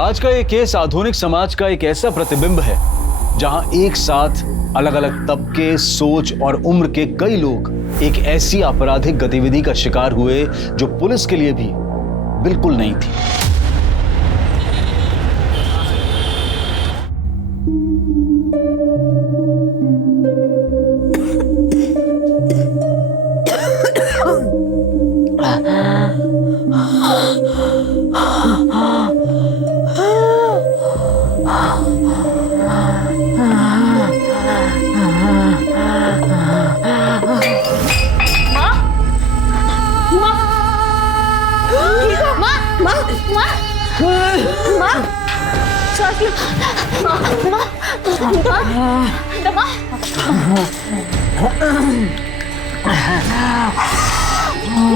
आज का ये केस आधुनिक समाज का एक ऐसा प्रतिबिंब है जहां एक साथ अलग अलग तबके, सोच और उम्र के कई लोग एक ऐसी आपराधिक गतिविधि का शिकार हुए जो पुलिस के लिए भी बिल्कुल नहीं थी।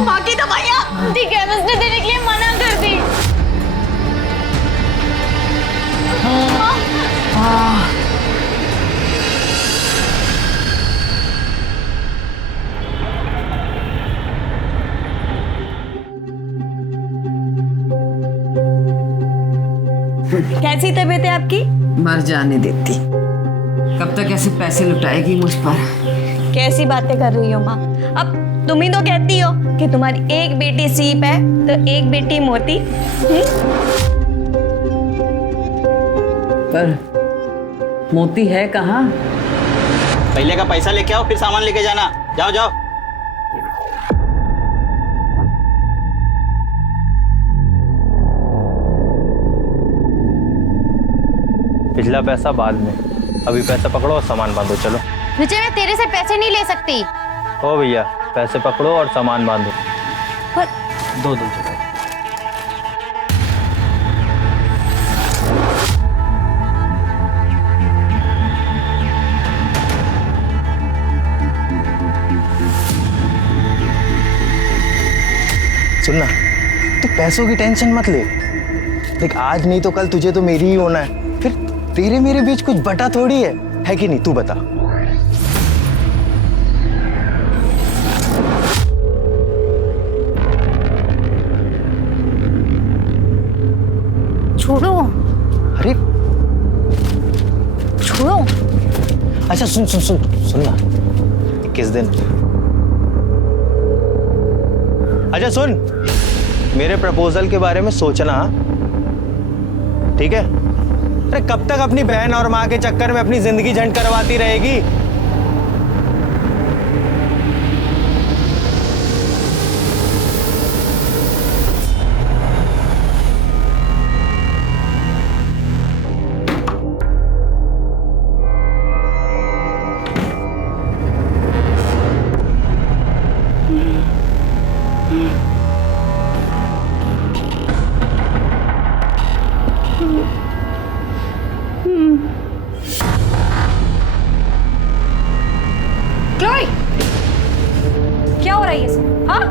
माँ की दवाइयाँ केमिस्ट ने देने के लिए मना कर दी। कैसी तबीयत है आपकी? मर जाने देती। कब तक ऐसे पैसे लुटाएगी मुझ पर? कैसी बातें कर रही हो माँ? अब तुम ही तो कहती हो कि तुम्हारी एक बेटी सीप है तो एक बेटी मोती। पर मोती है कहाँ? पहले का पैसा लेके आओ, फिर सामान लेके जाना। जाओ जाओ। पिछला पैसा बाद में, अभी पैसा पकड़ो और सामान बांधो। चलो विजय, मैं तेरे से पैसे नहीं ले सकती। ओ भैया, पैसे पकड़ो और सामान बांधो। पर... दो चलो। सुनना, तू पैसों की टेंशन मत ले। देख, आज नहीं तो कल तुझे तो मेरी ही होना है। फिर तेरे मेरे बीच कुछ बटा थोड़ी है कि नहीं? तू बता। छोड़ो। अरे छोड़ो। अच्छा सुन ना, 21 दिन। अच्छा सुन, मेरे प्रपोजल के बारे में सोचना, ठीक है? अरे कब तक अपनी बहन और माँ के चक्कर में अपनी जिंदगी झंड करवाती रहेगी? क्लोई, क्या हो रहा है ये सब? हाँ?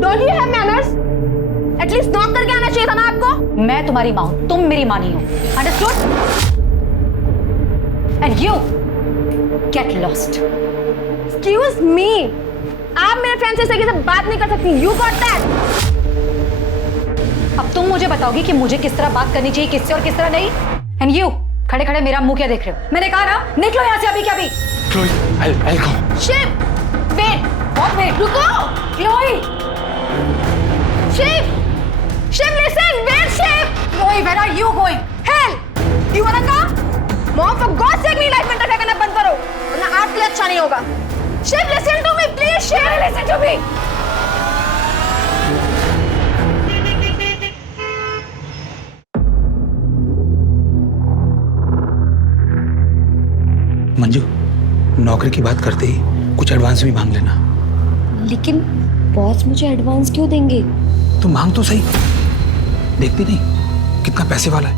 Don't you have manners? Atleast knock करके आना चाहिए था ना आपको? मैं तुम्हारी माँ हूँ, तुम मेरी माँ नहीं हो। Understood? And you get lost. Excuse me. आप मेरे फ्रेंड से सही से बात नहीं कर सकती। You got that? अब तुम मुझे बताओगी कि मुझे किस तरह बात करनी चाहिए, किससे और किस तरह नहीं? And you, खड़े खड़े मेरा मुंह क्या देख रहे हो? मैंने कहा ना, निकलो यहाँ से अभी क्या भी। Chloe, I'll go. Shiv, wait. What wait? रुको. Chloe. Shiv, listen. Wait, Shiv. Chloe, where are you going? Hell, you wanna come? Mom, for God's sake, मेरी लाइफ में इंटरफेयर करना बंद करो, वरना आपके लिए अच्छा नहीं होगा। Shiv, listen to me, please. Shiv, listen to me. Manju, नौकरी की बात करते ही कुछ एडवांस भी मांग लेना। लेकिन बॉस मुझे एडवांस क्यों देंगे? तो मांग तो सही, देखती नहीं कितना पैसे वाला है।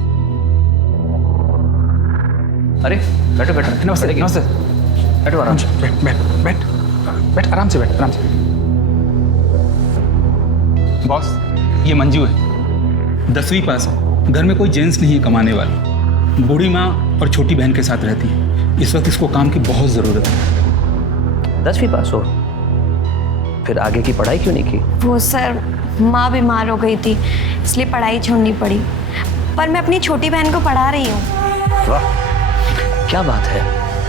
अरे बैठो बैठो। नमस्ते नमस्ते। बैठो आराम से। बैठ आराम से, बैठ आराम से। बॉस, ये मंजू है, 10वीं पास है, घर में कोई जेंट्स नहीं है कमाने वाला, बूढ़ी माँ और छोटी बहन के साथ रहती है। इस वक्त इसको काम की बहुत ज़रूरत है। 10वीं पास हो, फिर आगे की पढ़ाई क्यों नहीं की? वो सर, माँ बीमार हो गई थी इसलिए पढ़ाई छोड़नी पड़ी। पर मैं अपनी छोटी बहन को पढ़ा रही हूँ। वाह, क्या बात है,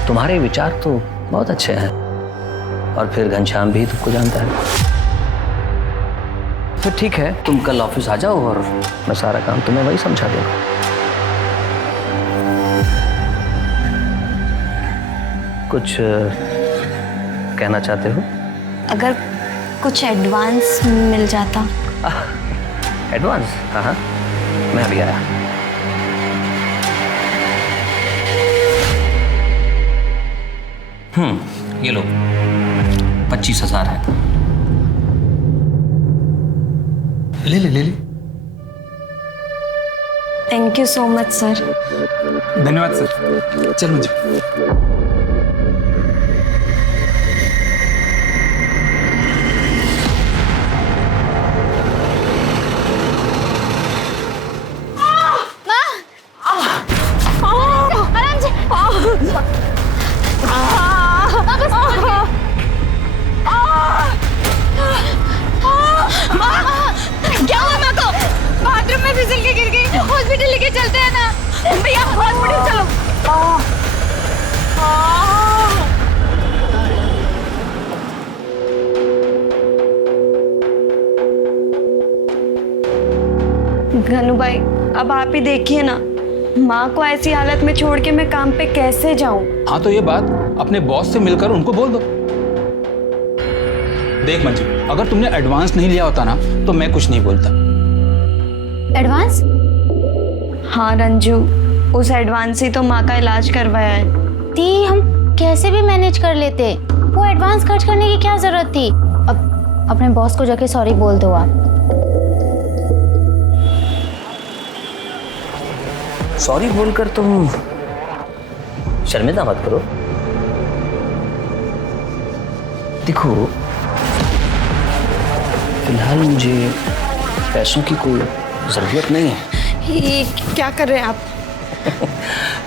तुम्हारे विचार तो बहुत अच्छे हैं। और फिर घनश्याम भी तुमको जानता है। तो ठीक है, तुम कल ऑफिस आ जाओ और मैं सारा काम तुम्हें वही समझा दूंगा। कुछ कहना चाहते हो? अगर कुछ एडवांस मिल जाता। एडवांस? हाँ, मैं अभी आया। ये लो, 25,000 है। ले ले ले ले। Thank you so much sir. धन्यवाद सर। चल मंजू। क्या हुआ माँ को? बाथरूम में फिसल के गिर गई। हॉस्पिटल लेके चलते हैं ना भैया, हॉस्पिटल चलो। घनु भाई, अब आप ही देखिए ना, माँ को ऐसी हालत में छोड़ के मैं काम पे कैसे जाऊं? हाँ, तो ये बात अपने बॉस से मिलकर उनको बोल दो। देख मंजू, अगर तुमने एडवांस नहीं लिया होता ना तो मैं कुछ नहीं बोलता। एडवांस? हाँ रंजू, उस एडवांस ही तो माँ का इलाज करवाया है। दी, हम कैसे भी मैनेज कर लेते, वो एडवांस खर्च करने की क्या जरूरत थी? अब अपने बॉस को जाके सॉरी बोल दो आप। सॉरी बोलकर तुम शर्मिंदा मत करो। देखो, फिलहाल मुझे पैसों की कोई जरूरत नहीं है। ये क्या कर रहे हैं आप?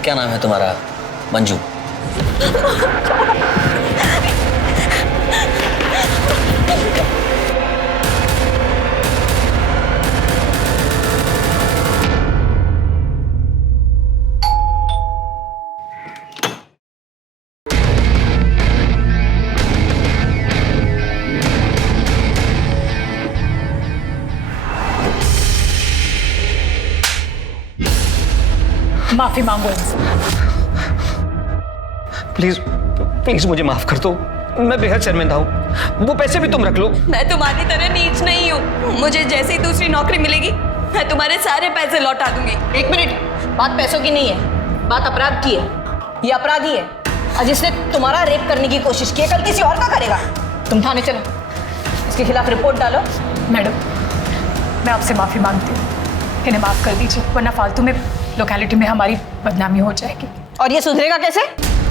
क्या नाम है तुम्हारा? मंजू। माफी मांगो इनसे। प्लीज प्लीज मुझे माफ कर दो, मैं बेहद शर्मिंदा हूँ। वो पैसे भी तुम रख लो। मैं तुम्हारी तरह नीच नहीं हूँ। मुझे जैसे ही दूसरी नौकरी मिलेगी मैं तुम्हारे सारे पैसे लौटा दूंगी। एक मिनट, बात पैसों की नहीं है, बात अपराध की है। ये अपराधी है और जिसने तुम्हारा रेप करने की कोशिश की है, कल किसी और का करेगा। तुम थाने चलो, इसके खिलाफ रिपोर्ट डालो। मैडम, मैं आपसे माफी मांगती हूँ, इन्हें माफ कर दीजिए, वरना फालतू में लोकेलिटी में हमारी बदनामी हो जाएगी। और ये सुधरेगा कैसे?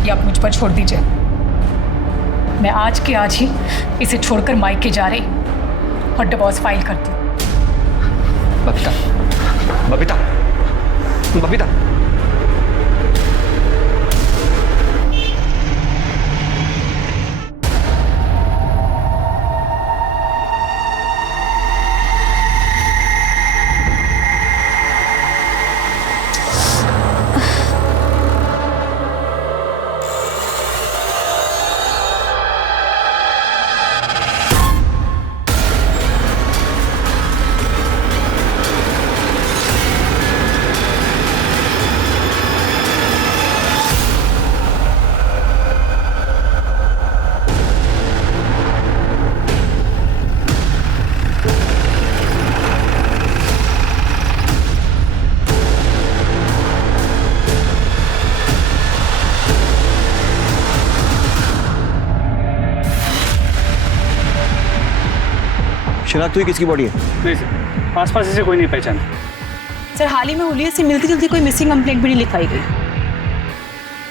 ये आप मुझ पर छोड़ दीजिए। मैं आज के आज ही इसे छोड़कर मायके जा रही और डिवोर्स फाइल करती हूँ। बबीता, बबीता, बबीता। शिनाख्त हुई किसकी बॉडी है? नहीं सर, आसपास इसे कोई नहीं पहचानता। सर, हाल ही में हुलिया से मिलती जुलती कोई मिसिंग कंप्लेंट भी नहीं लिखाई गई।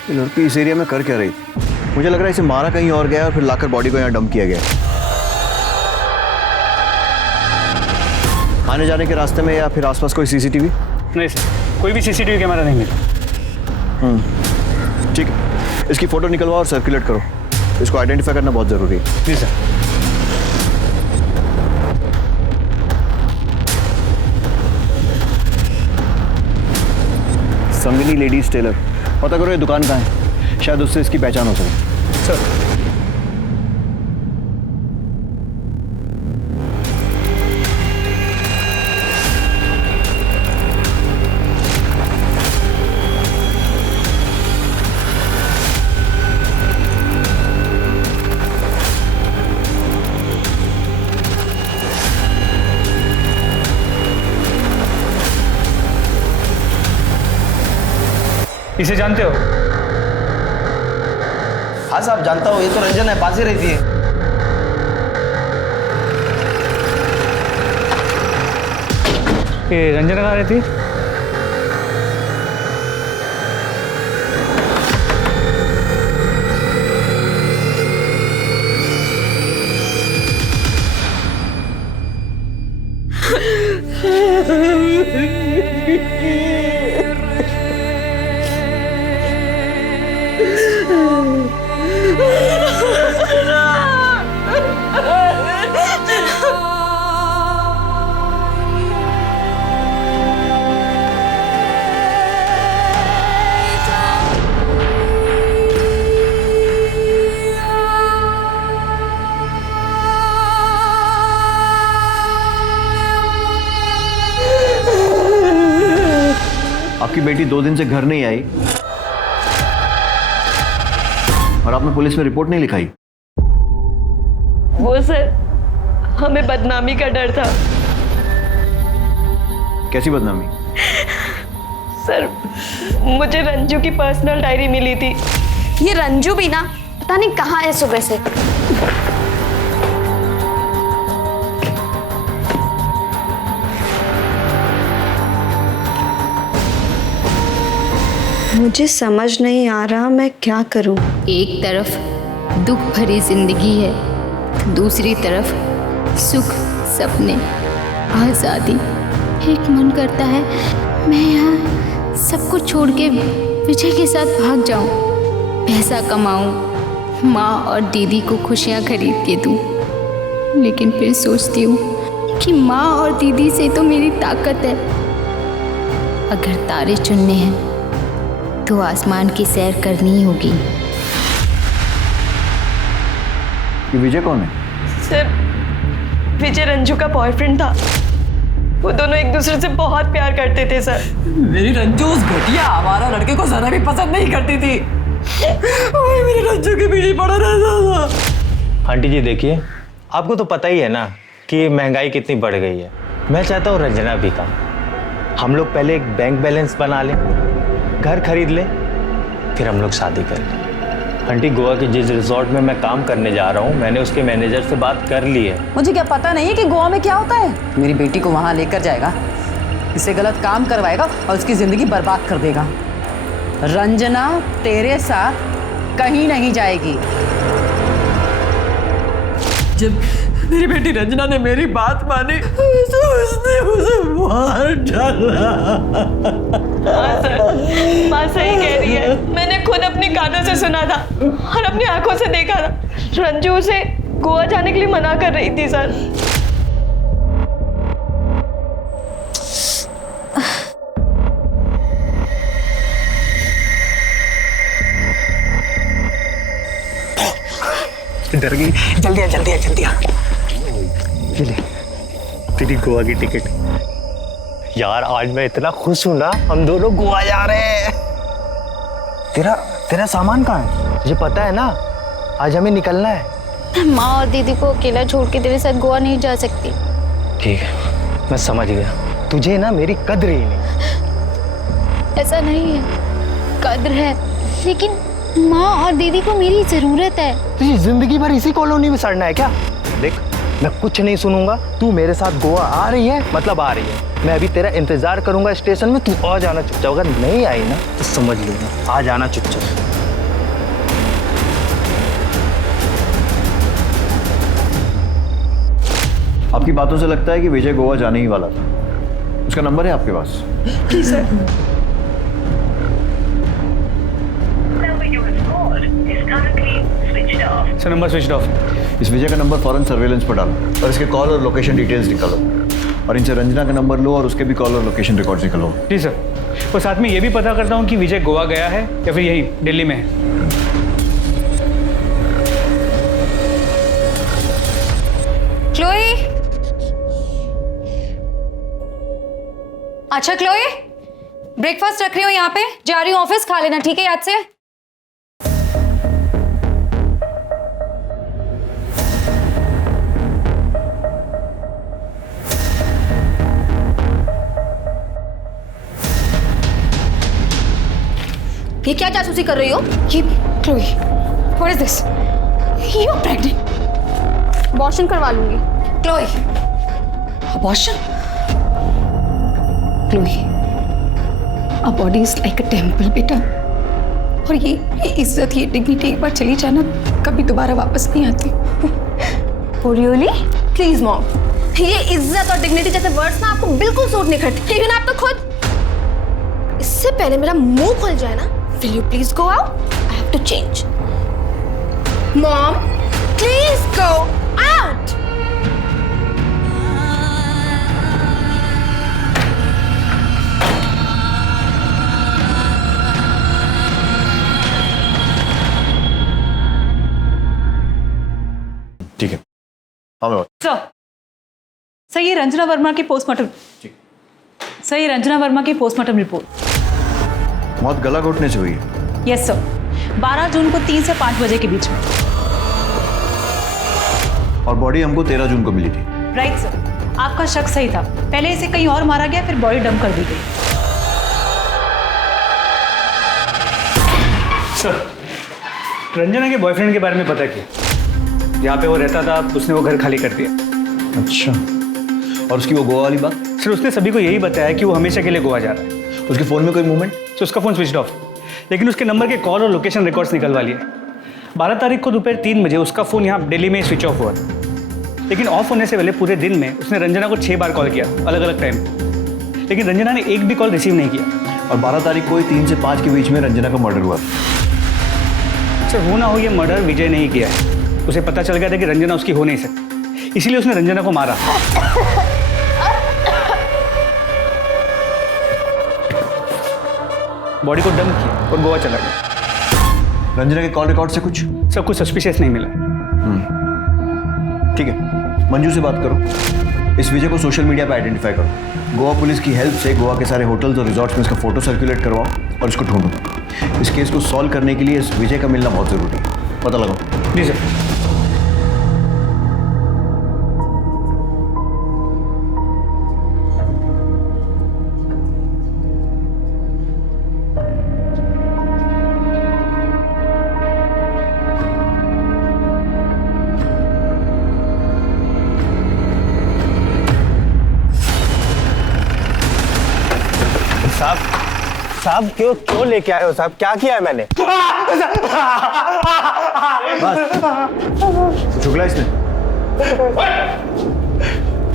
ये लड़की इस एरिया में कर क्या रही? मुझे लग रहा है इसे मारा कहीं और गया और फिर लाकर बॉडी को यहाँ डंप किया गया। आने जाने के रास्ते में या फिर आसपास कोई सीसीटीवी? नहीं सर, कोई भी सीसीटीवी कैमरा नहीं मिला। ठीक है, इसकी फोटो निकलवाओ और सर्कुलेट करो। इसको आइडेंटिफाई करना बहुत जरूरी है। जी सर। Mini ladies tailor. पता करो ये दुकान कहाँ है, शायद उससे इसकी पहचान हो सके। सर इसे जानते हो? हाँ साहब जानता हूँ, ये तो रंजन है, पास ही रहती है। ये रंजन कहाँ रहती? आपकी बेटी 2 दिन से घर नहीं आई और आपने पुलिस में रिपोर्ट नहीं लिखाई। वो सर, हमें बदनामी का डर था। कैसी बदनामी? सर, मुझे रंजू की पर्सनल डायरी मिली थी। ये रंजू भी ना पता नहीं कहाँ है सुबह से। मुझे समझ नहीं आ रहा मैं क्या करूं। एक तरफ दुख भरी जिंदगी है, दूसरी तरफ सुख, सपने, आज़ादी। एक मन करता है मैं यहाँ सब कुछ छोड़ के विजय के साथ भाग जाऊं, पैसा कमाऊं, माँ और दीदी को खुशियाँ खरीद के दूं। लेकिन फिर सोचती हूँ कि माँ और दीदी से तो मेरी ताकत है। अगर तारे चुनने हैं तो आसमान की सैर करनी ही होगी। ये विजय कौन है? सर, विजय रंजू का बॉयफ्रेंड था। वो दोनों एक दूसरे से बहुत प्यार करते थे सर। मेरी रंजू उस घटिया आवारा लड़के को जरा भी पसंद नहीं करती थी। वो मेरे रंजू के पीछे पड़ा रहता था। आंटी जी देखिए, आपको तो पता ही है ना कि महंगाई कितनी बढ़ गई है। मैं चाहता हूँ रंजना भी का हम लोग पहले एक बैंक बैलेंस बना लें, घर खरीद ले, फिर हम लोग शादी कर लें। आंटी, गोवा के जिस रिजॉर्ट में मैं काम करने जा रहा हूँ, मैंने उसके मैनेजर से बात कर ली है। मुझे क्या पता नहीं है कि गोवा में क्या होता है। मेरी बेटी को वहां लेकर जाएगा, इससे गलत काम करवाएगा और उसकी जिंदगी बर्बाद कर देगा। रंजना तेरे साथ कहीं नहीं जाएगी। जब मेरी बेटी रंजना ने मेरी बात मानी तो उसने मुझे मार डाला। माँ सही कह रही है। मैंने खुद अपने कानों से सुना था और अपनी आंखों से देखा था। रंजू उसे गोवा जाने के लिए मना कर रही थी सर। डर गई। जल्दी आ, जल्दी आ, जल्दी आ। ये ले तेरी गोवा की टिकट। यार आज मैं इतना खुश हूं ना, हम दोनों गोवा जा रहे हैं। तेरा सामान कहाँ है? मुझे पता है ना, आज हमें निकलना है। माँ और दीदी को अकेला छोड़ के तेरे साथ गोवा नहीं जा सकती। ठीक है, मैं समझ गया। तुझे ना मेरी कद्र ही नहीं। ऐसा नहीं है, कद्र है, लेकिन माँ और दीदी को मेरी जरूरत है। तुझे जिंदगी भर इसी कॉलोनी में सड़ना है क्या? देख, मैं कुछ नहीं सुनूंगा। तू मेरे साथ गोवा आ रही है मतलब आ रही है। मैं अभी तेरा इंतजार करूंगा स्टेशन में। तू आ जाना चुपचाप। अगर नहीं आई ना तो समझ लेना, आ जाना चुपचाप। आपकी बातों से लगता है कि विजय गोवा जाने ही वाला था। उसका नंबर है आपके पास? Sir number switch off. इस विजय का नंबर फौरन सर्वेलेंस पर डालो और इसके कॉल और लोकेशन डिटेल्स निकालो, और इनसे रंजना का नंबर लो और उसके भी कॉल और लोकेशन रिकॉर्ड्स निकालो। जी सर। और साथ में ये भी पता करता हूँ कि विजय गोवा गया है या फिर यहीं दिल्ली में है। क्लोई। अच्छा क्लोई, ब्रेकफास्ट रख रही हूँ यहाँ पे, जा रही हूँ ऑफिस, खा लेना ठीक है याद से। ये क्या जासूसी कर रही हो? ये Chloe, what is this? You are pregnant. Abortion करवा लूंगी। Chloe, abortion? Chloe, a body is like a temple बेटा, और ये इज्जत, ये डिग्निटी एक बार चली जाना कभी दोबारा वापस नहीं आती। Oh really? प्लीज मॉम, ये इज्जत और डिग्निटी जैसे वर्ड्स ना आपको बिल्कुल सूट नहीं करते। इवन आप तो खुद। इससे पहले मेरा मुंह खुल जाए ना, will you please go out? I have to change. Mom, please go out. ठीक है, हाँ सर ये रंजना वर्मा की पोस्टमार्टम। सर ये रंजना वर्मा की पोस्टमार्टम रिपोर्ट। मौत गला घोटने से हुई है। यस सर, 12 जून को 3 से 5 बजे के बीच में। और बॉडी हमको 13 जून को मिली थी। राइट सर, आपका शक सही था। पहले इसे कहीं और मारा गया, फिर बॉडी डंप कर दी गई। सर, रंजना के बॉयफ्रेंड के बारे में पता किया। जहाँ पे वो रहता था उसने वो घर खाली कर दिया। अच्छा, और उसकी वो गोवा वाली बात? सर उसने सभी को यही बताया कि वो हमेशा के लिए गोवा जा रहा है। उसके फ़ोन में कोई मूवमेंट? तो उसका फ़ोन स्विच ऑफ, लेकिन उसके नंबर के कॉल और लोकेशन रिकॉर्ड्स निकलवा लिए। 12 तारीख को दोपहर 3 बजे उसका फ़ोन यहाँ दिल्ली में स्विच ऑफ हुआ, लेकिन ऑफ होने से पहले पूरे दिन में उसने रंजना को 6 बार कॉल किया अलग अलग टाइम, लेकिन रंजना ने एक भी कॉल रिसीव नहीं किया। और 12 तारीख को ही 3 से 5 के बीच में रंजना का मर्डर हुआ। सर हो ना हो ये मर्डर विजय ने ही किया है। उसे पता चल गया था कि रंजना उसकी हो नहीं सकती, इसीलिए उसने रंजना को मारा। बॉडी को डंप किया और गोवा चला गया। रंजना के कॉल रिकॉर्ड से कुछ? सब कुछ सस्पिशियस नहीं मिला। ठीक है, मंजू से बात करो, इस विजय को सोशल मीडिया पे आइडेंटिफाई करो। गोवा पुलिस की हेल्प से गोवा के सारे होटल्स और रिजॉर्ट्स में इसका फोटो सर्कुलेट करवाओ और इसको ढूंढो। इस केस को सॉल्व करने के लिए इस विजय का मिलना बहुत ज़रूरी है। पता लगाओ। जी सर। साहब क्यों लेके आए हो साहब? क्या किया है मैंने? चुगला इसने।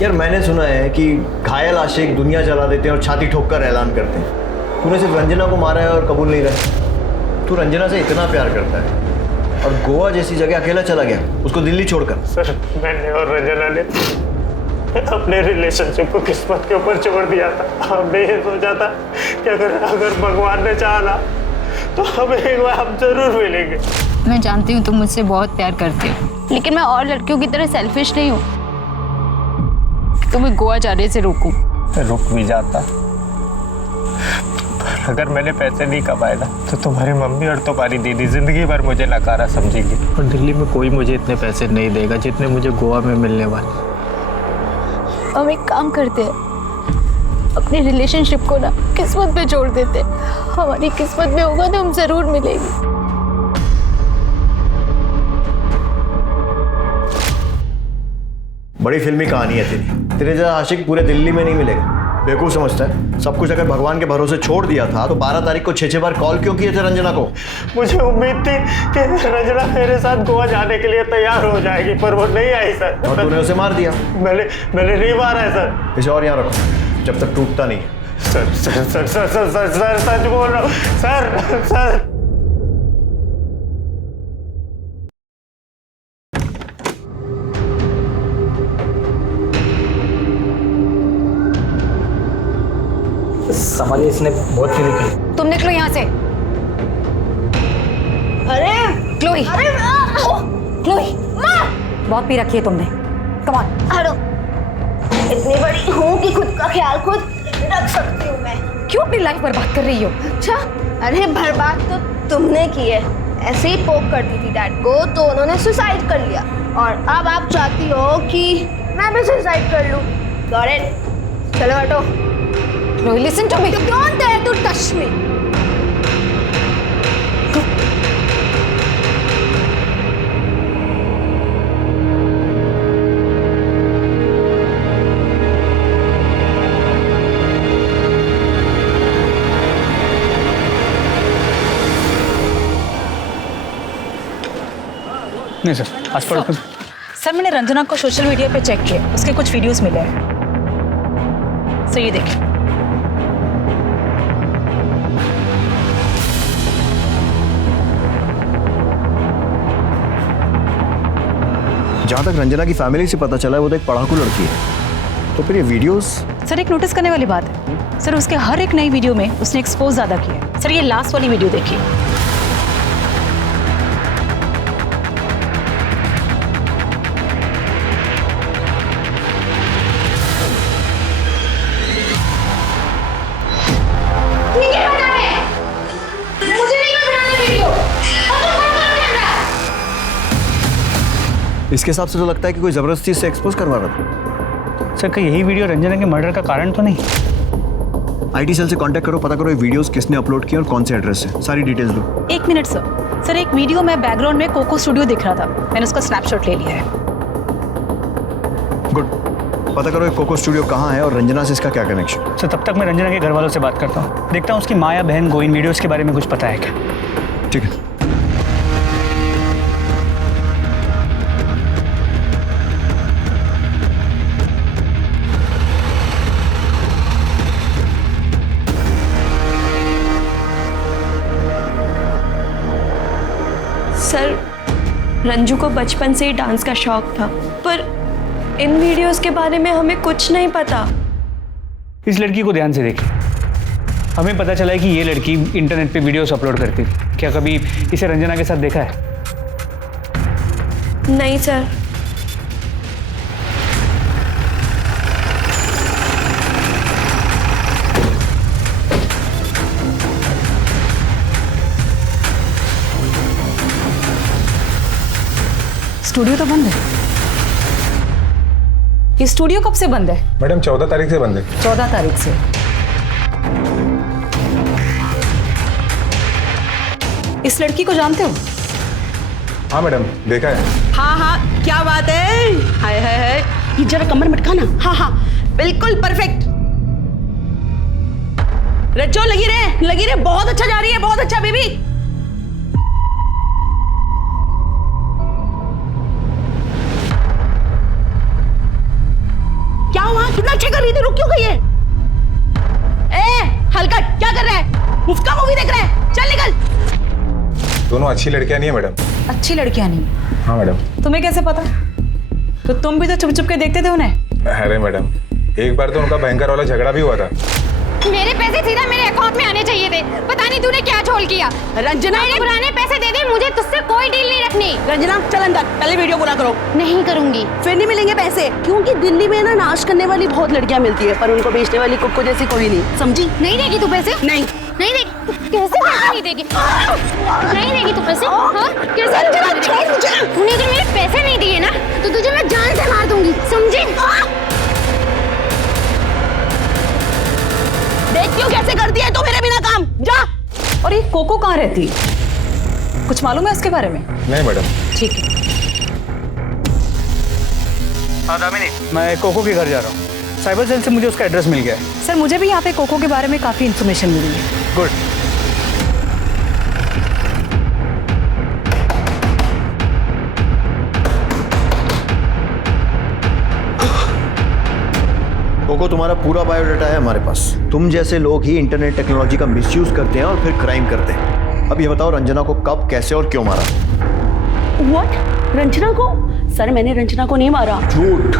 यार मैंने सुना है कि घायल आशिक दुनिया जला देते हैं और छाती ठोक कर ऐलान करते हैं। तूने सिर्फ रंजना को मारा है और कबूल नहीं रहा। तू रंजना से इतना प्यार करता है और गोवा जैसी जगह अकेला चला गया, उसको दिल्ली छोड़कर। सर मैंने और रंजना ने अपने रिलेशनशिप को किस्मत के ऊपर छोड़ दिया था। हमने ये सोचा था कि अगर भगवान ने चाहा तो हमें एक बार हम जरूर मिलेंगे। मैं जानती हूँ तुम मुझसे बहुत प्यार करते हो, लेकिन मैं और लड़कियों की तरह सेल्फिश नहीं हूँ कि तुम्हें गोवा जाने से रोकूं। रुक भी जाता, अगर मैंने पैसे नहीं कमाए ना तो तुम्हारी मम्मी और तुम्हारी दीदी जिंदगी भर मुझे नकारा समझेगी और दिल्ली में कोई मुझे इतने पैसे नहीं देगा जितने मुझे गोवा में मिलने वाले। हम एक काम करते हैं, अपने रिलेशनशिप को ना किस्मत पे छोड़ देते। हमारी किस्मत में होगा तो हम जरूर मिलेंगे। बड़ी फिल्मी कहानी है तेरे जैसा आशिक पूरे दिल्ली में नहीं मिलेगा। बेवकूफ समझता है सब कुछ। अगर भगवान के भरोसे छोड़ दिया था तो 12 तारीख को 6 बार कॉल क्यों किए थे रंजना को? मुझे उम्मीद थी कि रंजना मेरे साथ गोवा जाने के लिए तैयार हो जाएगी, पर वो नहीं आई सर। और तूने उसे मार दिया? मैंने नहीं मारा है सर। इसे और यहाँ रखो जब तक टूटता नहीं है। सर सच बोल रहा हूँ सर। संभालिए, इसने बहुत पी रखी है। तुम निकलो यहाँ से। अरे क्लोई, अरे क्लोई, बहुत पी रखी है तुमने। Come on. हटो। इतनी बड़ी हूँ कि खुद का ख्याल खुद रख सकती हूँ मैं। क्यों अपनी लाइफ बर्बाद कर रही हो? अच्छा, अरे बर्बाद तो तुमने की है। ऐसे ही पोक करती थी डैड को तो उन्होंने सुसाइड कर लिया, और अब आप चाहती हो कि मैं भी सुसाइड कर लूं। Got it. चलो हटो। Chloe, listen to me. Don't dare to touch me. नहीं सर, आज पढ़ो। सर मैंने रंजना को सोशल मीडिया पे चेक किया, उसके कुछ वीडियोस मिले हैं। सर ये देखिए। जहाँ तक रंजना की फैमिली से पता चला है वो तो एक पढ़ाकू लड़की है, तो फिर ये वीडियोस। सर एक नोटिस करने वाली बात है, सर उसके हर एक नई वीडियो में उसने एक्सपोज ज़्यादा किया है। सर ये लास्ट वाली वीडियो देखिए। इसके हिसाब से तो लगता है कि कोई जबरदस्ती से एक्सपोज करवा रहा था। सर क्या यही वीडियो रंजना के मर्डर का कारण तो नहीं? आईटी सेल से कांटेक्ट करो, पता करो ये वीडियोस किसने अपलोड किए और कौन से एड्रेस से, सारी डिटेल्स दो। 1 मिनट सर। सर एक वीडियो में बैकग्राउंड में कोको स्टूडियो दिख रहा था, मैंने उसका स्नैपशॉट ले लिया है। गुड। पता करो ये कोको स्टूडियो कहाँ है और रंजना से इसका क्या कनेक्शन। सर तब तक मैं रंजना के घर वालों से बात करता हूँ, देखता हूँ उसकी माँ या बहन को इन वीडियोस के बारे में कुछ पता है क्या। ठीक है। सर रंजू को बचपन से ही डांस का शौक था, पर इन वीडियोस के बारे में हमें कुछ नहीं पता। इस लड़की को ध्यान से देखिए। हमें पता चला है कि ये लड़की इंटरनेट पे वीडियोस अपलोड करती थी। क्या कभी इसे रंजना के साथ देखा है? नहीं सर। स्टूडियो तो बंद है। ये स्टूडियो कब से बंद है? मैडम 14 तारीख से बंद है। 14 तारीख से। इस लड़की को जानते हो? हाँ मैडम, देखा है। हाँ हाँ, क्या बात है। हाय हाय हाय, ये जरा कमर मटकाना। हाँ हाँ, बिल्कुल परफेक्ट। रज्जो लगी रहे, बहुत अच्छा जा रही है, बहुत अच्छा बेबी। क्या हुआ? कितना अच्छा कर रही थी, रुक क्यों गई है? ए हलकट, क्या कर रहा है? मुफ्त का मूवी देख रहा है? चल निकल। दोनों अच्छी लड़कियां नहीं है मैडम। अच्छी लड़कियां नहीं? हाँ मैडम। तुम्हें कैसे पता? तो तुम भी तो चुप चुप के देखते थे उन्हें। अरे मैडम, एक बार तो उनका भयंकर वाला झगड़ा भी हुआ था। मेरे पैसे सीधा मेरे अकाउंट में आने चाहिए थे। पता नहीं तूने क्या झोल किया। रंजना, मेरे पुराने पैसे दे दे, मुझे तुझसे कोई डील नहीं रखनी। रंजना चल अंदर, पहले वीडियो पूरा करो। नहीं करूंगी। फिर नहीं मिलेंगे पैसे, क्योंकि दिल्ली में ना नाश करने वाली बहुत लड़कियां मिलती है, पर उनको बेचने वाली कुक्को जैसी कोई नहीं, समझी? नहीं देगी तू पैसे? नहीं नहीं देगी। तू कैसे पैसे नहीं देगी? नहीं देगी तू पैसे? हाँ कैसे? तूने अगर मेरे पैसे नहीं दिए ना तो तुझे मैं जान से मार दूंगी, समझी? देख क्यों कैसे करती है तू मेरे बिना काम, जा। और ये कोको कहाँ रहती है? कुछ मालूम है उसके बारे में? नहीं मैडम। ठीक है। हाँ दामिनी, मैं कोको के घर जा रहा हूँ। साइबर सेल से मुझे उसका एड्रेस मिल गया है। सर मुझे भी यहाँ पे कोको के बारे में काफी इन्फॉर्मेशन मिली है। गुड। कोको, तुम्हारा पूरा बायोडाटा है हमारे पास। तुम जैसे लोग ही इंटरनेट टेक्नोलॉजी का मिसयूज करते हैं और फिर क्राइम करते हैं। अब ये बताओ रंजना को कब, कैसे और क्यों मारा? What? रंजना को? सर मैंने रंजना को नहीं मारा। झूठ।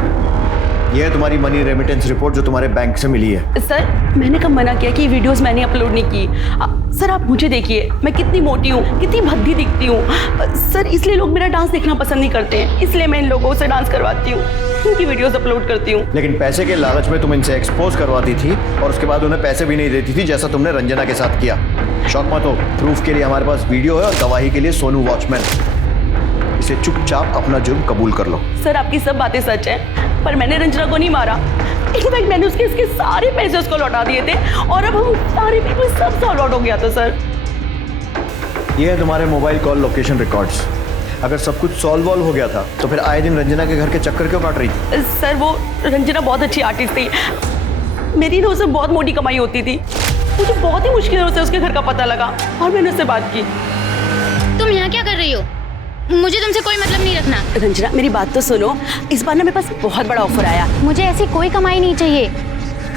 ये है तुम्हारी मनी रेमिटेंस रिपोर्ट जो तुम्हारे बैंक से मिली है। सर मैंने कब मना किया कि ये वीडियोस मैंने अपलोड नहीं की। सर आप मुझे देखिए, मैं कितनी मोटी हूँ, कितनी भद्दी दिखती हूँ। सर इसलिए लोग मेरा डांस देखना पसंद नहीं करते हैं, इसलिए मैं इन लोगों से डांस करवाती हूँ, उनकी वीडियोस अपलोड करती हूँ। लेकिन पैसे के लालच में तुम इनसे एक्सपोज करवाती थी और उसके बाद उन्हें पैसे भी नहीं देती थी, जैसा तुमने रंजना के साथ किया। शौक मत हो, प्रूफ के लिए हमारे पास वीडियो है और गवाही के लिए सोनू वॉचमैन। इसे चुपचाप अपना जुर्म कबूल कर लो। सर आपकी सब बातें सच है, पर मैंने रंजना को नहीं मारा। इनफैक्ट मैंने उसके सारे पैसे उसको लौटा दिए थे और अब हम सारे पेपर सब सॉल्व आउट हो गया था। सर ये है तुम्हारे मोबाइल कॉल लोकेशन रिकॉर्ड्स। अगर सब कुछ सॉल्व हो गया था तो फिर आए दिन रंजना के घर के चक्कर क्यों काट रही थी? सर वो रंजना बहुत अच्छी आर्टिस्ट थी, मेरी ना उससे बहुत मोटी कमाई होती थी। मुझे बहुत ही मुश्किल से उसके घर का पता लगा और मैंने उससे बात की। तुम यहाँ क्या कर रही हो? मुझे तुमसे कोई मतलब नहीं रखना। रंजना मेरी बात तो सुनो, इस बार ना मेरे पास बहुत बड़ा ऑफर आया। मुझे ऐसी कोई कमाई नहीं चाहिए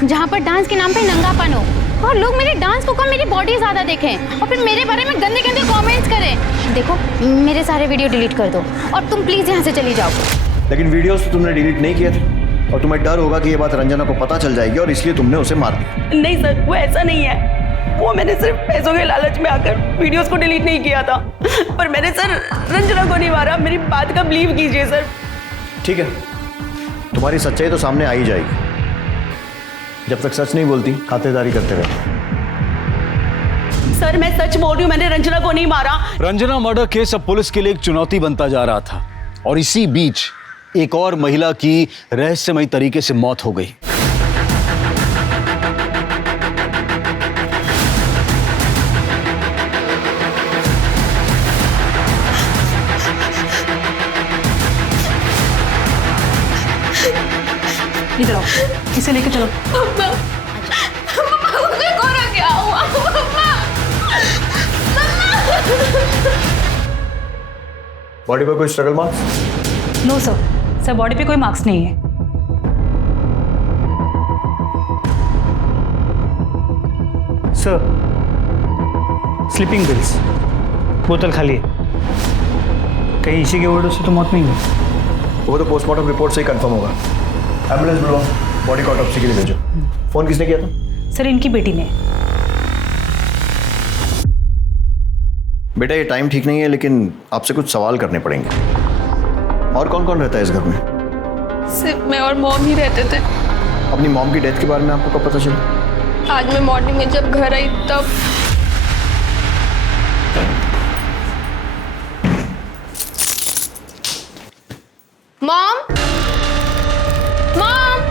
जहाँ पर डांस के नाम पे नंगापन हो और लोग मेरे डांस को कम मेरी बॉडी ज्यादा देखें और फिर मेरे बारे में गंदे गंदे कमेंट्स करें। देखो मेरे सारे वीडियो डिलीट कर दो और तुम प्लीज यहाँ से चली जाओ। लेकिन वीडियोस तो तुमने डिलीट नहीं किए थे और तुम्हें डर होगा कि ये बात रंजना को पता चल जाएगी और इसलिए तुमने उसे मार दिया। नहीं सर वो ऐसा नहीं है, वो मैंने सिर्फ पैसों के लालच में आकर वीडियोस को डिलीट नहीं किया था, पर मैंने सर रंजना को नहीं मारा। मेरी बात का बिलीव कीजिए सर। ठीक है, तुम्हारी सच्चाई तो सामने आ ही जाएगी। जब तक सच नहीं बोलती खातेदारी करते रहे। सर मैं सच बोल रही हूँ, मैंने रंजना को नहीं मारा। रंजना मर्डर केस अब पुलिस के लिए एक चुनौती बनता जा रहा था और इसी बीच एक और महिला की रहस्यमयी तरीके से मौत हो गई। इधर आओ, इसे लेके चलो। मम्मा, मुझे कोरा क्या हुआ? बॉडी पर कोई struggle marks? No sir body पे कोई मार्क्स नहीं है। सर स्लीपिंग पिल्स, बोतल खाली है। कहीं इसी के ओवरडोज से तो मौत नहीं हुई? वो तो पोस्टमार्टम रिपोर्ट से ही कंफर्म होगा। एम्बुलेंस बुलाओ, बॉडी को ऑटोप्सी के लिए भेजो। फोन किसने किया था? सर इनकी बेटी ने। बेटा ये टाइम ठीक नहीं है, लेकिन आपसे कुछ सवाल करने पड़ेंगे। और कौन कौन रहता है इस घर में? सिर्फ मैं और मॉम ही रहते थे। अपनी मॉम की डेथ के बारे में आपको कब पता चला? आज मैं मॉर्निंग में जब घर आई तब। मॉम, मॉम,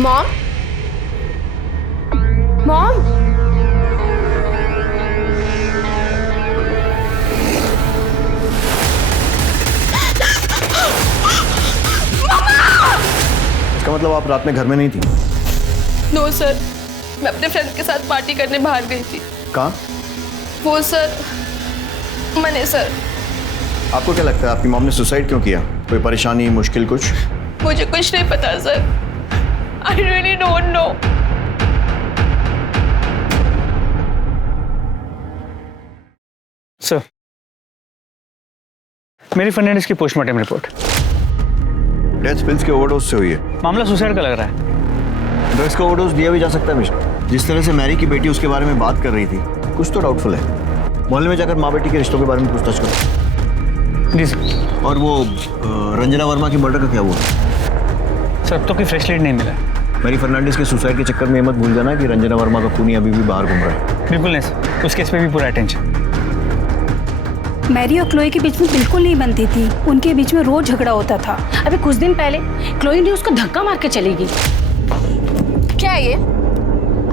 मॉम, मॉम, इसका मतलब आप रात में घर में नहीं थी? नो सर, मैं अपने फ्रेंड्स के साथ पार्टी करने बाहर गई थी। कहाँ? वो सर मैंने सर। आपको क्या लगता है आपकी मॉम ने सुसाइड क्यों किया? कोई परेशानी, मुश्किल कुछ? मुझे कुछ नहीं पता sir, I really don't know. Sir मेरी फर्नांडिस की पोस्टमार्टम रिपोर्ट। डेथ पिल्स के ओवरडोज से हुई है। मामला सुसाइड का लग रहा है। ड्रग्स का ओवरडोज दिया भी जा सकता है मिस्टर। जिस तरह से मैरी की बेटी उसके बारे में बात कर रही थी, कुछ तो डाउटफुल है। मोहल्ले में जाकर माँ बेटी के रिश्तों के बारे में पूछताछ करो। जी सर। और वो रंजना वर्मा की मर्डर का क्या हुआ? सर अब तो कोई फ्रेश लीड नहीं मिला। मैरी फर्नांडिस के सुसाइड के चक्कर में मत भूल जाना कि रंजना वर्मा का खूनी अभी भी बाहर घूम रहा है। बिल्कुल नहीं सर, उस केस पे भी पूरा अटेंशन। मैरी और क्लोई के बीच में बिल्कुल नहीं बनती थी, उनके बीच में रोज झगड़ा होता था। अभी कुछ दिन पहले क्लोई ने उसको धक्का मार के चली गई। क्या है ये?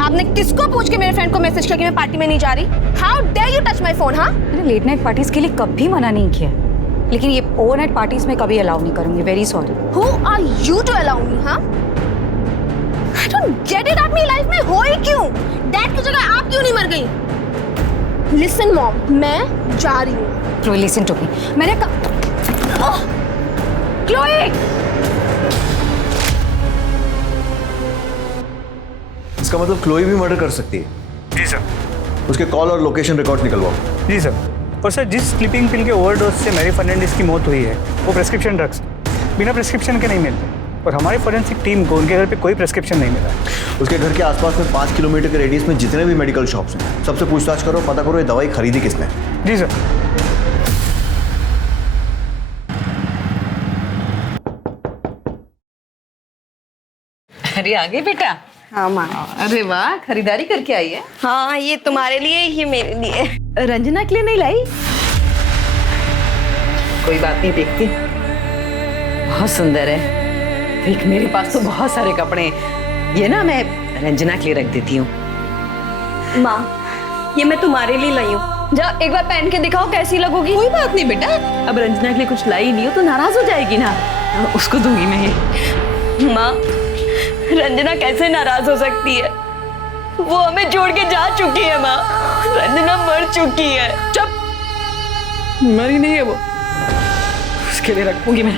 आपने किसको पूछ के मेरे फ्रेंड को मैसेज किया कि मैं पार्टी में नहीं जा रही? How dare you touch my phone? हाँ, मैंने लेट नाइट पार्टीज के लिए कभी मना नहीं किया, लेकिन ये ओवरनाइट पार्टीज में कभी अलाउ नहीं करूंगी। Very sorry. Who are you to allow me? हाँ, आई डोंट गेट इट। अपनी लाइफ में हो ही क्यों? डैड की जगह आप क्यों नहीं मर गई? लिसन मॉम, मैं जा रही हूँ। Chloe listen to me. मैंने क्लोई, इसका मतलब क्लोई भी मर्डर कर सकती है। जी सर। उसके कॉल और लोकेशन रिकॉर्ड निकलवाओ। जी सर। और सर, जिस स्लीपिंग पिल के ओवरडोज से मैरी फर्नांडिस की मौत हुई है वो प्रेस्क्रिप्शन ड्रग्स बिना प्रेस्क्रिप्शन के नहीं मिलते, और हमारी फॉरेंसिक टीम को उनके घर पे कोई प्रेस्क्रिप्शन नहीं मिला। उसके घर के आसपास में 5 किलोमीटर के रेडियस में जितने भी मेडिकल शॉप्स हैं सबसे पूछताछ करो, पता करो ये दवाई खरीदी किसने। जी सर। अरे आगे बेटा। हाँ माँ। अरे वाह, खरीदारी करके आई है। हाँ, ये तुम्हारे लिए, ये मेरे लिए। रंजना के लिए नहीं लाई? कोई बात नहीं, देखती। बहुत सुंदर है। देख, मेरे पास तो बहुत सारे कपड़े हैं। ये ना मैं रंजना के लिए रख देती हूँ। माँ, ये मैं तुम्हारे लिए लाई हूँ। जा एक बार पहन के दिखाओ कैसी लगोगी। कोई बात नहीं बेटा, अब रंजना के लिए कुछ लाई नहीं हो तो नाराज हो जाएगी ना, उसको दूंगी मैं ये। माँ, रंजना कैसे नाराज हो सकती है? वो हमें छोड़ के जा चुकी है माँ। रंजना मर चुकी है। चुप, मरी नहीं है वो, उसके लिए रखूंगी मैं।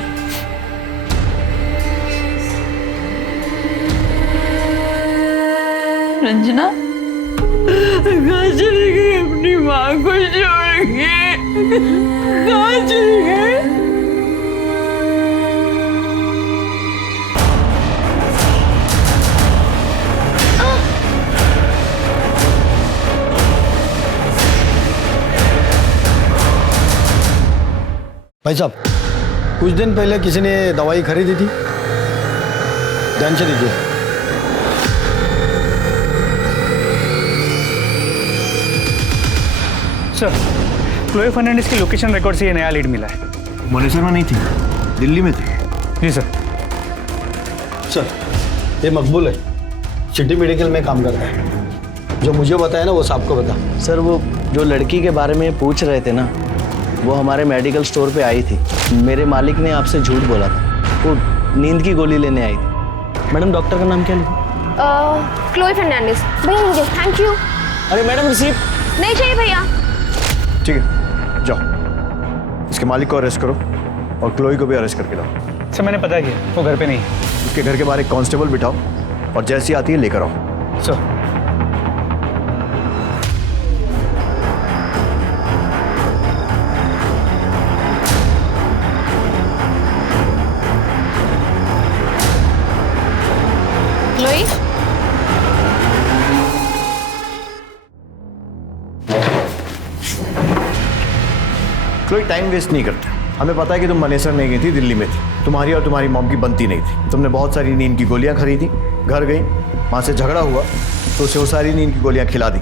रंजना कहाँ चली गई? अपनी माँ को छोड़ के कहाँ चली गई? भाई साहब, कुछ दिन पहले किसी ने दवाई खरीदी थी, ध्यान से दीजिए। सर, क्लोए फर्नांडिस की लोकेशन रिकॉर्ड से ये नया लीड मिला है। मनेसर में नहीं थी, दिल्ली में थी। जी सर। सर, ये मकबूल है, सिटी मेडिकल में काम करता है। जो मुझे बताया ना वो साहब को बता। सर, वो जो लड़की के बारे में पूछ रहे थे ना, वो हमारे मेडिकल स्टोर पे आई थी। मेरे मालिक ने आपसे झूठ बोला था, वो नींद की गोली लेने आई थी। मैडम, डॉक्टर का नाम क्या लिखा? क्लोए फर्नांडिस। भैया मुझे थैंक यू। अरे मैडम, रिसीप्ट नहीं चाहिए भैया। ठीक है, जाओ इसके मालिक को अरेस्ट करो और क्लोई को भी अरेस्ट करके लाओ। सर, मैंने पता किया, वो घर पे नहीं है। उसके घर के बाहर एक कांस्टेबल बिठाओ और जैसी आती है लेकर आओ। Sir. Chloe, Chloe, time waste नहीं करते। हमें पता है कि तुम मनेसर नहीं गई थी, दिल्ली में थी। तुम्हारी और तुम्हारी मॉम की बनती नहीं थी। तुमने बहुत सारी नींद की गोलियां खरीदी, घर गई, वहाँ से झगड़ा हुआ तो उसे वो सारी नींद की गोलियां खिला दी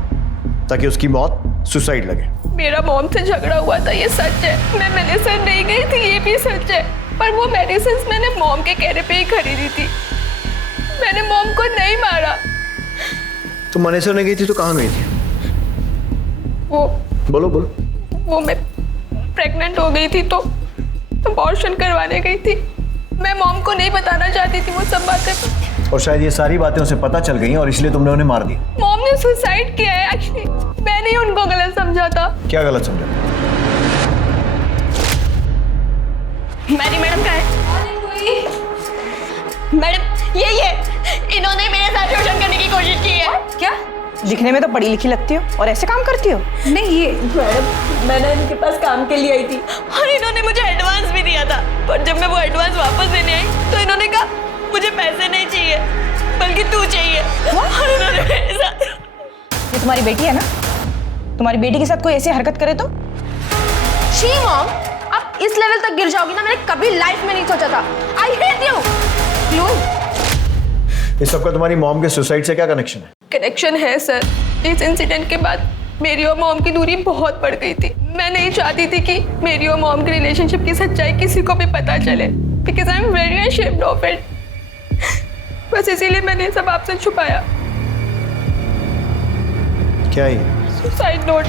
ताकि उसकी मौत सुसाइड लगे। मेरा मॉम से झगड़ा हुआ था, ये सच है। मैं मेडिसिन नहीं गई थी, ये भी सच है। पर वो मेडिसिन मैंने मॉम के कहने पे ही खरीदी थी। मैंने मॉम को नहीं मारा। तुम मनेसर नहीं गई थी तो कहाँ गई थी? वो बोलो बोलो। वो मैं प्रेग्नेंट हो गई थी तो अबॉर्शन करवाने गई थी। मैं मॉम को नहीं बताना चाहती थी वो सब बातें, और शायद ये सारी बातें उसे पता चल गई और इसलिए तुमने उन्हें मार दिया। मॉम ने सुसाइड किया है एक्चुअली। मैंने ही उनको गलत समझा था। क्या गलत समझा? मैरी मैडम का है। मैडम ये इन्होंने मेरे साथ शोषण करने की कोशिश की है। क्या? दिखने में तो पढ़ी लिखी लगती हो और ऐसे काम करती हो? नहीं, ये मैडम, मैंने इनके पास काम के लिए आई थी और इन्होंने मुझे एडवांस भी दिया था। पर जब मैं वो एडवांस वापस देने आई तो इन्होंने कहा मुझे पैसे नहीं चाहिए बल्कि तू चाहिए। और इन्होंने मेरे साथ। ये तुम्हारी बेटी है ना? तुम्हारी बेटी के साथ कोई ऐसी हरकत करे तो? शी मॉम, आप इस लेवल तक गिर जाओगी ना, मैंने कभी लाइफ में नहीं सोचा था। I hate you. क्लोई, इस सबका तुम्हारी मॉम के सुसाइड से क्या कनेक्शन है? कनेक्शन है सर। इस इंसिडेंट के बाद मेरी और मॉम की दूरी बहुत बढ़ गई थी। मैं नहीं चाहती थी कि मेरी और मॉम के रिलेशनशिप की सच्चाई किसी को भी पता चले, because I am very ashamed of it. बस इसीलिए मैंने सब आपसे छुपाया। क्या है? Suicide note.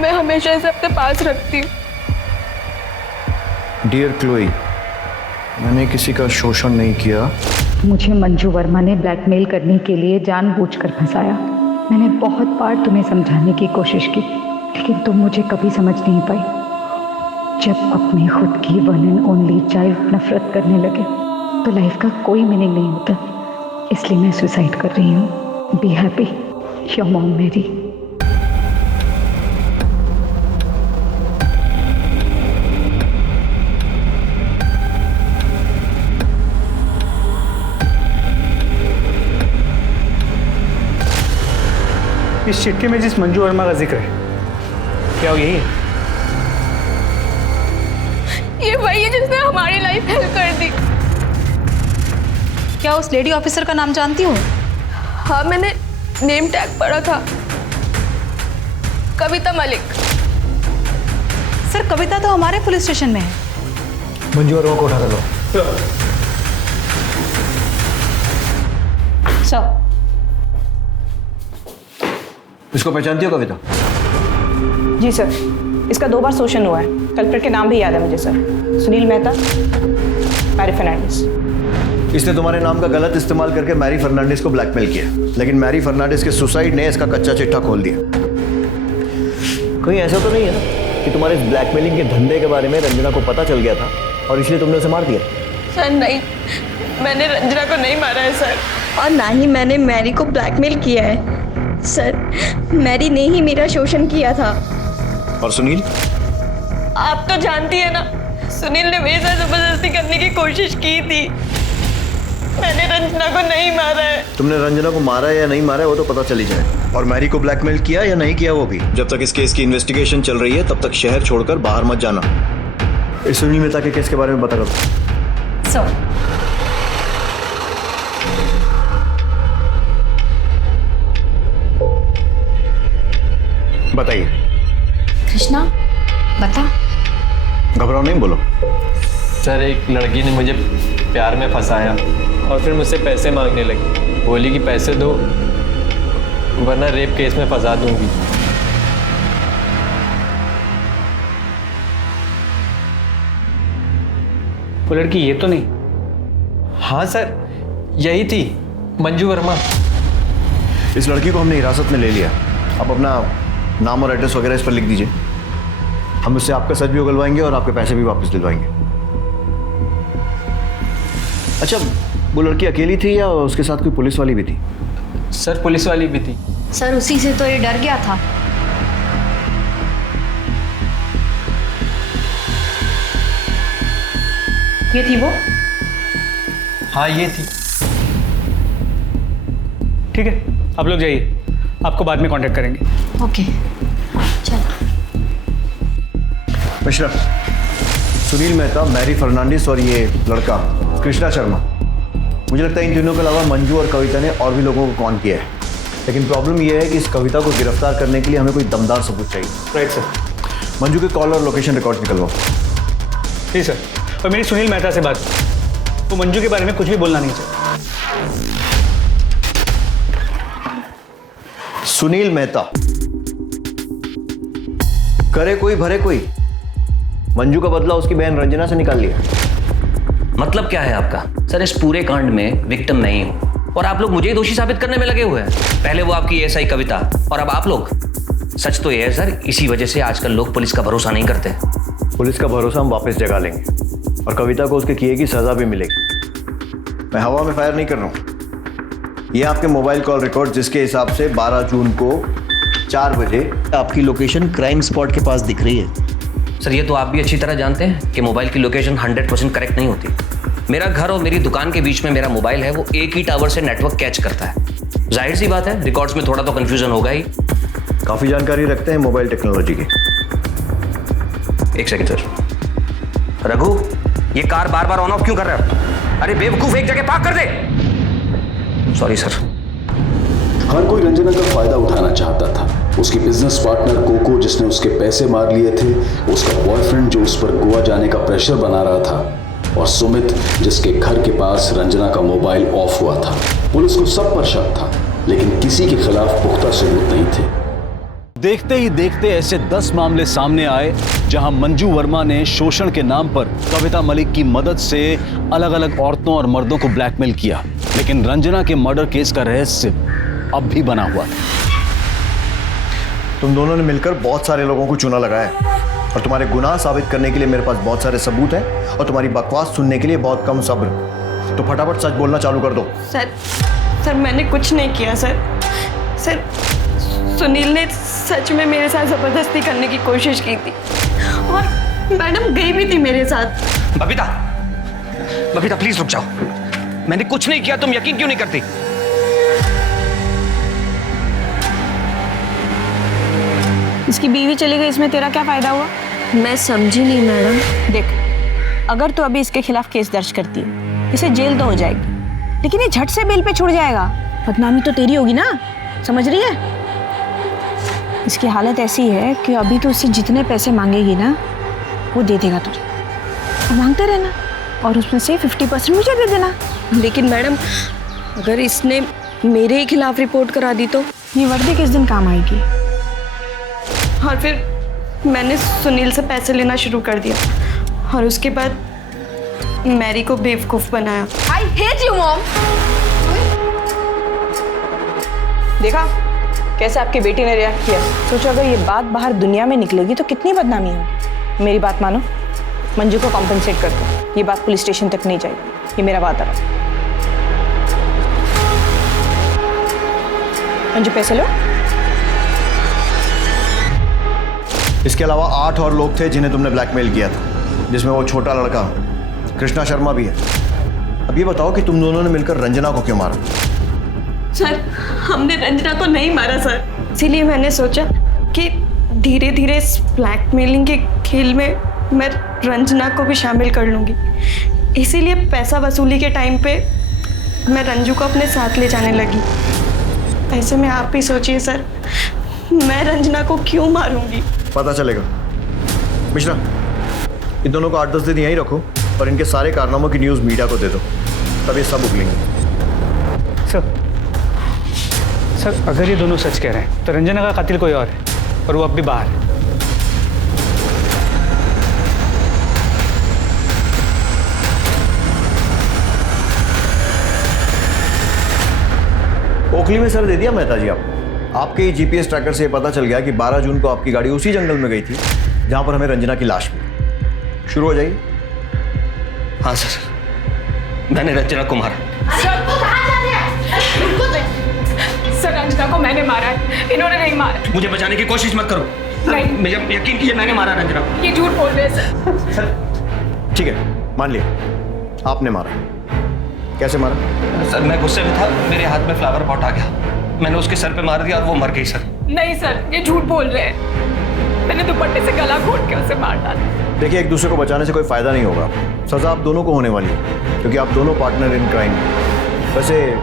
मैं हमेशा इसे अपने पास रखती हूँ। डियर क्लोई, मैंने किसी का शोषण नहीं किया। मुझे मंजू वर्मा ने ब्लैकमेल करने के लिए जानबूझकर फंसाया। मैंने बहुत बार तुम्हें समझाने की कोशिश की, लेकिन तुम मुझे कभी समझ नहीं पाई। जब अपनी खुद की वन एंड ओनली चाइल्ड नफरत करने लगे तो लाइफ का कोई मीनिंग नहीं होता। इसलिए मैं सुसाइड कर रही हूँ। Be happy. योर मॉम मेरी। इस चिट्ठी में जिस मंजू वर्मा का जिक्र है, क्या वो यही है? ये वही है जिसने हमारी लाइफ हेल्प कर दी। क्या उस लेडी ऑफिसर का नाम जानती हो? हाँ, मैंने नेम टैग पढ़ा था, कविता मलिक। सर कविता तो हमारे पुलिस स्टेशन में है। मंजू वर्मा को उठा कर लो। सर इसको पहचानती हो कविता? जी सर, इसका 2 बार शोषण हुआ है। कल्प्रिट के नाम भी याद है मुझे सर, सुनील मेहता, मैरी फर्नांडिस। इसने तुम्हारे नाम का गलत इस्तेमाल करके मैरी फर्नांडिस को ब्लैकमेल किया, लेकिन मैरी फर्नांडिस के सुसाइड ने इसका कच्चा चिट्ठा खोल दिया। कहीं ऐसा तो नहीं है ना कि तुम्हारे इस ब्लैकमेलिंग के धंधे के बारे में रंजना को पता चल गया था और इसलिए तुमने उसे मार दिया? सर नहीं, मैंने रंजना को नहीं मारा है सर, और ना ही मैंने मैरी को ब्लैकमेल किया है सर। मैरी ने ही मेरा शोषण किया था। और सुनील? आप तो जानती है ना, सुनील ने मेरे साथ जबरदस्ती करने की कोशिश की थी। मैंने रंजना को नहीं मारा है। तुमने रंजना को मारा या नहीं मारा है वो तो पता चल ही जाए। और मैरी को ब्लैकमेल किया या नहीं किया वो भी। जब तक इस केस की इन्वेस्टिगेशन चल रही है तब तक शहर छोड़कर बाहर मत जाना। इस सुनील मेहता के केस के बारे में बता दो। सर बताइए। कृष्णा बता। घबराओ नहीं, बोलो। सर एक लड़की ने मुझे प्यार में फंसाया और फिर मुझसे पैसे मांगने लगी। बोली कि पैसे दो वरना रेप केस में फंसा दूंगी। वो लड़की ये तो नहीं? हाँ सर, यही थी मंजू वर्मा। इस लड़की को हमने हिरासत में ले लिया। आप अपना नाम और एड्रेस वगैरह इस पर लिख दीजिए। हम उससे आपका सच भी उगलवाएंगे और आपके पैसे भी वापस दिलवाएंगे। अच्छा, वो लड़की अकेली थी या उसके साथ कोई पुलिस वाली भी थी? सर पुलिस वाली भी थी। सर उसी से तो ये डर गया था। ये थी वो? हाँ ये थी। ठीक है, आप लोग जाइए, आपको बाद में कांटेक्ट करेंगे। ओके चल। मिश्रा, सुनील मेहता, मैरी फर्नांडिस और ये लड़का कृष्णा शर्मा, मुझे लगता है इन तीनों के अलावा मंजू और कविता ने और भी लोगों को कॉन किया है। लेकिन प्रॉब्लम यह है कि इस कविता को गिरफ्तार करने के लिए हमें कोई दमदार सबूत चाहिए। Right sir. मंजू के कॉल और लोकेशन रिकॉर्ड निकलवाओ। ठीक सर। और मेरी सुनील मेहता से बात, वो मंजू के बारे में कुछ भी बोलना नहीं चाहिए। सुनील मेहता, करे कोई भरे कोई। मंजू का बदला उसकी बहन रंजना से निकाल लिया। मतलब क्या है आपका? सर इस पूरे कांड में विक्टिम मैं ही हूं और आप लोग मुझे ही दोषी साबित करने में लगे हुए हैं। पहले वो आपकी एएसआई कविता और अब आप लोग। सच तो ये है सर, इसी वजह से आजकल लोग पुलिस का भरोसा नहीं करते। पुलिस का भरोसा हम वापस जगा लेंगे और कविता को उसके किए की सजा भी मिलेगी। मैं हवा में फायर नहीं कर रहा हूं। ये आपके मोबाइल कॉल रिकॉर्ड जिसके हिसाब से 12 जून को 4 बजे आपकी लोकेशन क्राइम स्पॉट के पास दिख रही है। सर ये तो आप भी अच्छी तरह जानते हैं कि मोबाइल की लोकेशन 100% करेक्ट नहीं होती। मेरा घर और मेरी दुकान के बीच में मेरा मोबाइल है, वो एक ही टावर से नेटवर्क कैच करता है। जाहिर सी बात है रिकॉर्ड्स में थोड़ा तो कंफ्यूजन होगा ही। काफी जानकारी रखते हैं मोबाइल टेक्नोलॉजी की। एक सेकंड सर। रघु, ये कार बार बार ऑन ऑफ क्यों कर रहा है? अरे बेवकूफ, एक जगह पार्क कर दे। Sorry sir. हर कोई रंजना का फायदा उठाना चाहता था। उसकी बिजनेस पार्टनर कोको जिसने उसके पैसे मार लिए थे, उसका बॉयफ्रेंड जो उस पर गोवा जाने का प्रेशर बना रहा था, और सुमित जिसके घर के पास रंजना का मोबाइल ऑफ हुआ था। पुलिस को सब पर शक था, लेकिन किसी के खिलाफ पुख्ता सबूत नहीं थे। देखते ही देखते ऐसे 10 मामले सामने आए जहां मंजू वर्मा ने शोषण के नाम पर कविता मलिक की मदद से अलग अलग औरतों और मर्दों को ब्लैकमेल किया। लेकिन रंजना के मर्डर केस का रहस्य अब भी बना हुआ था। तुम दोनों ने मिलकर बहुत सारे लोगों को चूना लगाया और तुम्हारे गुनाह साबित करने के लिए मेरे पास बहुत सारे सबूत हैं और तुम्हारी बकवास सुनने के लिए बहुत कम सब्र। तो फटाफट सच बोलना चालू कर दो। सर मैंने कुछ नहीं किया सर। सुनील ने सच में मेरे साथ जबरदस्ती करने की कोशिश की थी और मैडम गई भी थी मेरे साथ। बबीता, बबीता प्लीज रुक जाओ। मैंने कुछ नहीं किया, तुम यकीन क्यों नहीं करती? इसकी बीवी चली गई, इसमें तेरा क्या फायदा हुआ? मैं समझी नहीं मैडम। देख, अगर तू अभी इसके खिलाफ केस दर्ज करती है, इसे जेल तो हो जाएगी, लेकिन ये झट से बेल पे छुड़ जाएगा। बदनामी तो तेरी होगी ना, समझ रही है? इसकी हालत ऐसी है कि अभी तो उससे जितने पैसे मांगेगी ना, वो दे देगा तुझे। तो मांगते रहना और उसमें से 50% मुझे दे देना। लेकिन मैडम, अगर इसने मेरे ही खिलाफ रिपोर्ट करा दी तो? ये वर्दी किस दिन काम आएगी? और फिर मैंने सुनील से पैसे लेना शुरू कर दिया और उसके बाद मैरी को बेवकूफ बनाया। I hate you, Mom. देखा कैसे आपकी बेटी ने रिएक्ट किया? सोचो अगर ये बात बाहर दुनिया में निकलेगी तो कितनी बदनामी होगी। मेरी बात मानो, मंजू को कॉम्पेंसेट कर दो। ये बात पुलिस स्टेशन तक नहीं जाएगी, ये मेरा वादा है। मंजू पैसे लो। इसके अलावा 8 और लोग थे जिन्हें तुमने ब्लैकमेल किया था, जिसमें वो छोटा लड़का कृष्णा शर्मा भी है। अब ये बताओ कि तुम दोनों ने मिलकर रंजना को क्यों मारा? सर, हमने रंजना को नहीं मारा सर। इसीलिए मैंने सोचा कि धीरे धीरे इस ब्लैकमेलिंग के खेल में मैं रंजना को भी शामिल कर लूँगी। इसीलिए पैसा वसूली के टाइम पे मैं रंजू को अपने साथ ले जाने लगी। ऐसे में आप भी सोचिए सर, मैं रंजना को क्यों मारूंगी? पता चलेगा। मिश्रा, इन दोनों को 8-10 दिन यहीं रखो और इनके सारे कारनामों की न्यूज़ मीडिया को दे दो, तब ये सब उगलेंगे। सर, अगर ये दोनों सच कह रहे हैं तो रंजना का कातिल कोई और है और वो अब भी बाहर है। ओखली में सर दे दिया मेहता जी आपके जीपीएस ट्रैकर से पता चल गया कि 12 जून को आपकी गाड़ी उसी जंगल में गई थी जहां पर हमें रंजना की लाश मिली। शुरू हो जाइए। हाँ सर, मैंने रंजना को मारा। सर, रंजना को मैंने मारा है, इन्होंने नहीं मारा। मुझे बचाने की कोशिश मत करो। नहीं, मुझे यकीन कीजिए, मैंने मारा रंजना को। ये झूठ बोल रहे हैं सर। ठीक है, मान लिया आपने मारा। कैसे मारा? सर, मैं गुस्से में था, मेरे हाथ में फ्लावर पॉट आ गया, मैंने उसके सर पे मार दिया और वो मर गई सर। नहीं सर, ये झूठ बोल रहे हैं। मैंने दुपट्टे से गला घोट के उसे मार डाला। देखिए, एक दूसरे को बचाने से कोई फायदा नहीं होगा। सजा आप दोनों को होने वाली है क्योंकि आप दोनों पार्टनर इन क्राइम। वैसे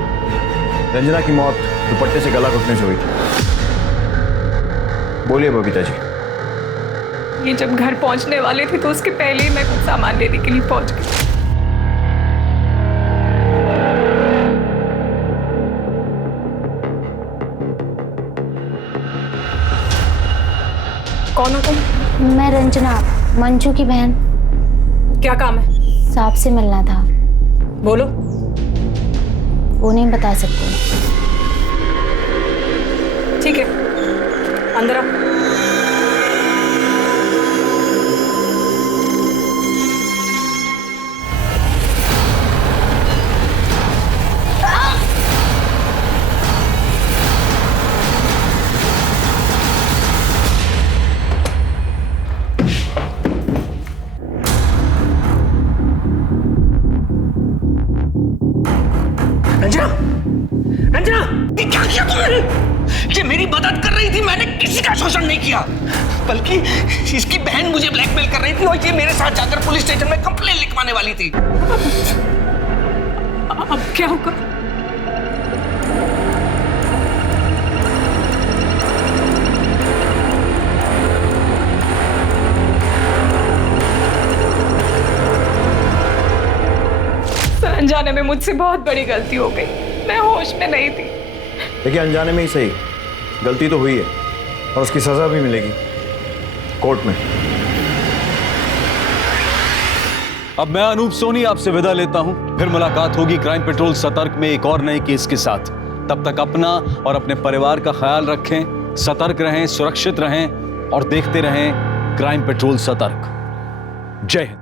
रंजना की मौत दुपट्टे से गला घुटने से हुई थी। बोलिए बबीता जी। ये जब घर पहुंचने वाले थे तो उसके पहले ही मैं कुछ सामान लेने के लिए पहुंच गई। कौन हो तुम? मैं रंजना, मंजू की बहन। क्या काम है? सांप से मिलना था। बोलो। वो नहीं बता सकते। ठीक है, अंदर आओ। रंजना, रंजना, ये क्या किया तुमने? ये मेरी मदद कर रही थी, मैंने किसी का शोषण नहीं किया, बल्कि इसकी बहन मुझे ब्लैकमेल कर रही थी और ये मेरे साथ जाकर पुलिस स्टेशन में कंप्लेंट लिखवाने वाली थी। अब क्या होगा? सर, अनजाने में मुझसे बहुत बड़ी गलती हो गई, मैं होश में नहीं थी। देखिए, अनजाने में ही सही, गलती तो हुई है और उसकी सजा भी मिलेगी कोर्ट में। अब मैं अनूप सोनी आपसे विदा लेता हूं। फिर मुलाकात होगी क्राइम पेट्रोल सतर्क में एक और नए केस के साथ। तब तक अपना और अपने परिवार का ख्याल रखें, सतर्क रहें, सुरक्षित रहें और देखते रहें क्राइम पेट्रोल सतर्क। जय हिंद।